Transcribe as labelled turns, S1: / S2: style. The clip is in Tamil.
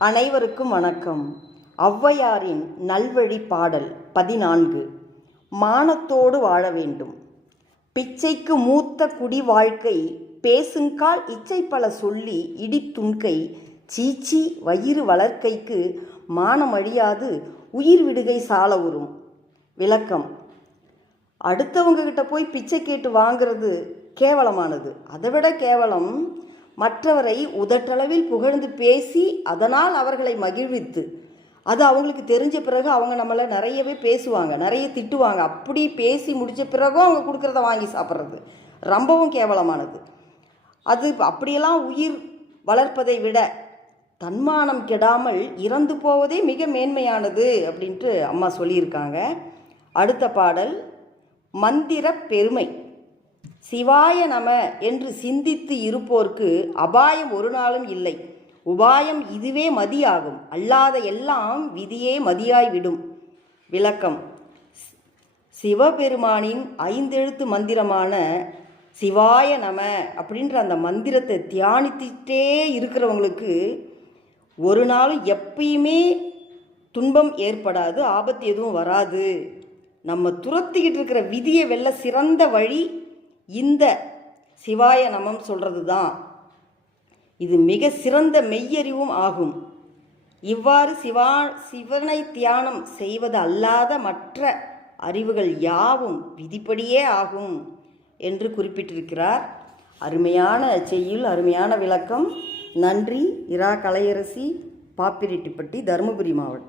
S1: அனைவருக்கும் வணக்கம். ஔவையாரின் நல்வழி பாடல் பதினான்கு. மானத்தோடு வாழ வேண்டும். பிச்சைக்கு மூத்த குடி வாழ்க்கை பேசுங்கால் இச்சை பல சொல்லி இடித்துண்கை சீச்சி வயிறு வளர்க்கைக்கு மானம் அழியாது உயிர் விடுகை சால உறும் விளக்கம். அடுத்தவங்க கிட்ட போய் பிச்சை கேட்டு வாங்குறது கேவலமானது. அதை விட கேவலம் மற்றவரை உதட்டளவில் புகழ்ந்து பேசி அதனால் அவர்களை மகிழ்வித்து. அது அவங்களுக்கு தெரிஞ்ச பிறகு அவங்க நம்மளை நிறையவே பேசுவாங்க நிறைய திட்டுவாங்க. அப்படி பேசி முடித்த பிறகும் அவங்க கொடுக்குறத வாங்கி சாப்பிட்றது. ரொம்பவும் கேவலமானது. அது அப்படியெல்லாம் உயிர் வளர்ப்பதை விட தன்மானம் கெடாமல் இறந்து போவதே மிக மேன்மையானது அப்படின்ட்டு அம்மா சொல்லியிருக்காங்க. அடுத்த பாடல் மந்திர பெருமை. சிவாய நம என்று சிந்தித்து இருப்போர்க்கு அபாயம் ஒரு நாளும் இல்லை. உபாயம் இதுவே மதியாகும். அல்லாத எல்லாம் விதியே மதியாய்விடும். விளக்கம். சிவபெருமானின் ஐந்தெழுத்து மந்திரமான சிவாய நம அப்படின்ற அந்த மந்திரத்தை தியானித்துட்டே இருக்கிறவங்களுக்கு ஒரு நாளும் எப்பயுமே துன்பம் ஏற்படாது ஆபத்து எதுவும் வராது. நம்ம துரத்திக்கிட்டு இருக்கிற விதியை வெல்ல சிறந்த வழி இந்த சிவாய நமம் சொல்கிறது தான் இது மிக சிறந்த மெய்யறிவும் ஆகும். இவ்வாறு சிவா சிவனை தியானம் செய்வது அல்லாத மற்ற அறிவுகள் யாவும் விதிப்படியே ஆகும் என்று குறிப்பிட்டிருக்கிறார். அருமையான செய்யுள் அருமையான விளக்கம். நன்றி. இரா கலையரசி பாப்பிரெட்டிப்பட்டி தருமபுரி மாவட்டம்.